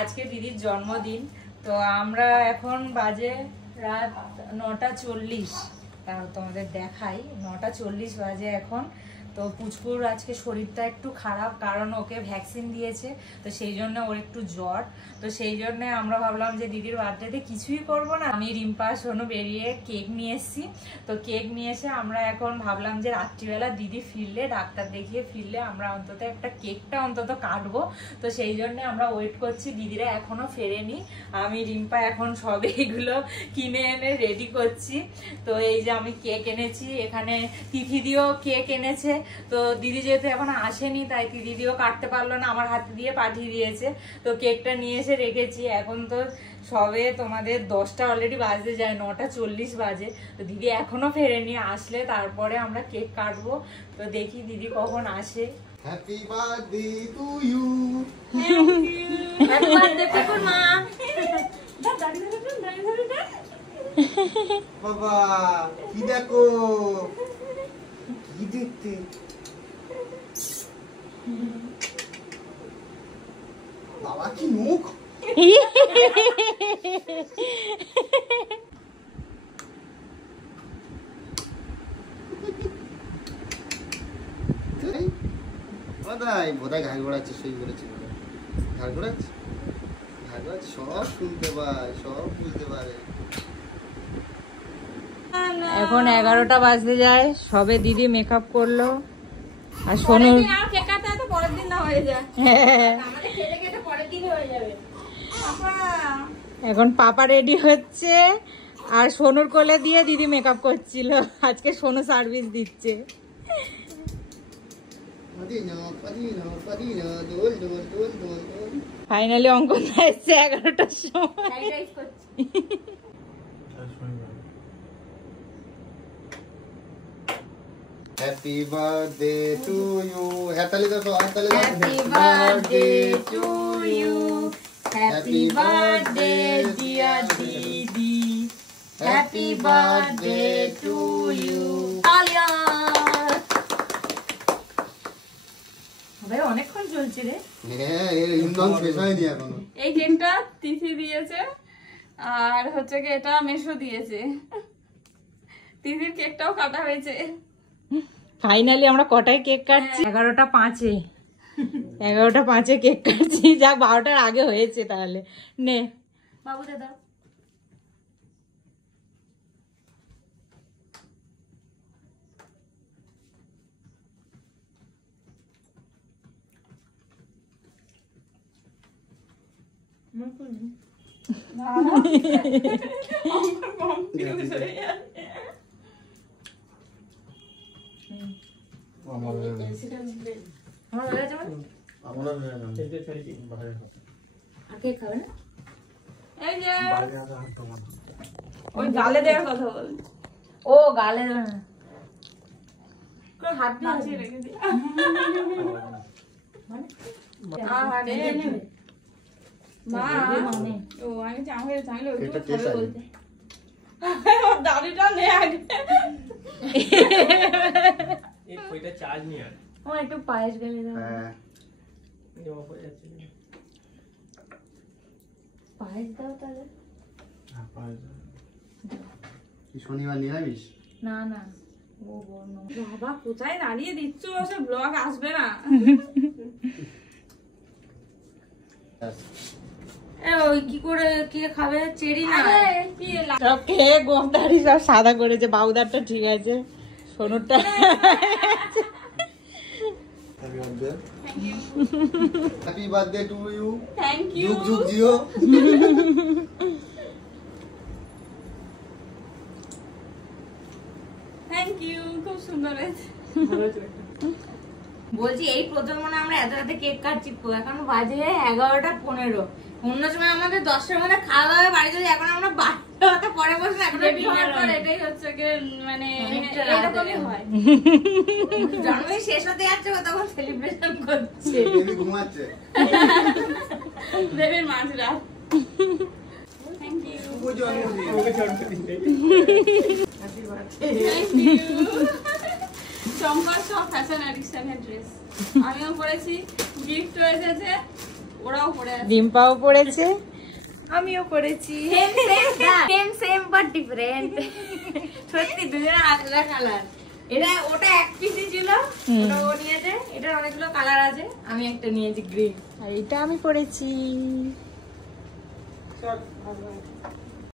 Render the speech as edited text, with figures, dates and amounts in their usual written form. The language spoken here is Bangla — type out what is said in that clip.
আজকে দিদির জন্মদিন। তো আমরা এখন বাজে রাত 9:40, তোমাদের দেখাই 9:40 বাজে এখন। তো পুচকুর আজকে শরীরটা একটু খারাপ, কারণ ওকে ভ্যাকসিন দিয়েছে, তো সেই জন্য ওর একটু জ্বর। তো সেই জন্য আমরা ভাবলাম যে দিদির বার্থডেতে কিছুই করব না, আমি রিম্পা সোনু বেরিয়ে কেক নিয়ে এসেছি। তো কেক নিয়ে এসে আমরা এখন ভাবলাম যে রাত্রিবেলা দিদি ফিরলে, ডাক্তার দেখিয়ে ফিরলে আমরা অন্তত একটা কেকটা অন্তত কাটবো। তো সেই জন্য আমরা ওয়েট করছি, দিদিরা এখনো ফেরেনি। আমি রিম্পা এখন সবে এগুলো কিনে এনে রেডি করছি। তো এই যে আমি কেক এনেছি, এখানে তিথি দিয়েও কেক এনেছে। তো দিদি যেহেতু এখন আসেনি, তাই দিদিও কাটতে পারলো না, আমার হাতে দিয়ে পাঠিয়ে দিয়েছে। তো কেকটা নিয়ে এসে রেখেছি। এখন তো সবে তোমাদের 10টা অলরেডি বাজতে যায়, 9:40 বাজে। তো দিদি এখনো ফেরেনি, আসলে তারপরে আমরা কেক কাটবো। তো দেখি দিদি কখন আসে। Happy birthday to you. Happy birthday পিকুর মা। বাবা কি দেখো, কি দেখতে? বাবা কি মুখ! বোধহয় ঘাড় ঘোড়াচ্ছে, সই করেছে, ঘাড় ঘোড়াচ্ছে, ঘাড় ঘোড়াচ্ছে, সব শুনতে পায়, সব বুঝতে পারে। এখন 11টা বাজতে যায়, সবে দিদি মেকআপ করলো। আর সোনু পরের দিন না হয়ে যায়, আমাদের খেতে খেতে পরের দিন হয়ে যাবে। এখন পাপা রেডি হচ্ছে, আর সোনুর কোলে দিয়ে দিদি মেকআপ করছিল। আজকে সোনু সার্ভিস দিচ্ছে। ফাইনালি অঙ্কন এসছে 11টার সময়। Happy birthday to you. Happy birthday to you. Happy birthday dear Didi. Happy birthday to you. Alia. আরে অনেকক্ষণ চলছে রে। হ্যাঁ, এর ইন্ধন শেষ হয়নি এখনো। এই কেকটা তিথি দিয়েছে, আর হচ্ছে কি এটা মেশো দিয়েছে। তিথির কেকটাও কাটা হয়েছে। ফাইনালি আমরা কটায় কেক কাটছি? 11:05। 11:05 কেক কাটছি। যাক 12টার আগে হয়েছে। তাহলে নে বাবু দাদা। ওই গালে দেওয়ার কথা বল। ও গালে হাত দিয়ে রেখে দিই। মা ও আমি চামড়ে চাইলে বলতে দাদিটা নে আগে। এই কইটা চার্জ নিয়ে আয়। আমার একটু পায়েস গেলে দাও। হ্যাঁ, এই অফ হয়ে যাচ্ছে। পায়েস দাও তাহলে। হ্যাঁ, পায়েস। কি শনিবার নিরামিষ? না না, ও বর্ণ। বাবা কোথায় দাঁড়িয়ে দিচ্ছ, সে ব্লগ আসবে না। ওই কি করে কে খাবে? চেরি না কি সব খেয়ে গোমদারি সব সাদা করেছে। বাউদারটা ঠিক আছে, সোনুরটা happy birthday to you. Thank you. যুগ যুগ জিও। থ্যাংক ইউ, খুব সুন্দর হয়েছে। বলছি এই প্রথম মনে আমরা এত রাতে কেক কাটছি, এখন বাজে 11:15। অন্য সময় আমাদের 10টার মধ্যে খাওয়া দাওয়া বাড়ি চলে, এখন আমরা 12টা পরে বসে এখন এটাই হচ্ছে কি মানে অনেকটা এরকমই হয়। জন্মদিন শেষ হতে যাচ্ছে, তখন সেলিব্রেশন করছে। বেবি ঘুমাচ্ছে। বেবির মাঝরা। Thank you. শুভ জন্মদিন। ওকে জন্মদিন নেই। Thank you. চম্পার সব ফ্যাশন এডিশনের ড্রেস আমিও পরেছি, গিফটও এসেছে। ওরাও পরে আছে। ডিম্পাও পড়েছে, আমিও পড়েছি। Same same but different. সত্যি দুজনের আলাদা কালার। এটা ওটা এক পিসই ছিল, ওটা ও নিয়েছে। এটার অনেকগুলো কালার আছে, আমি একটা নিয়েছি গ্রিন। আর এটা আমি পড়েছি। চল ভালো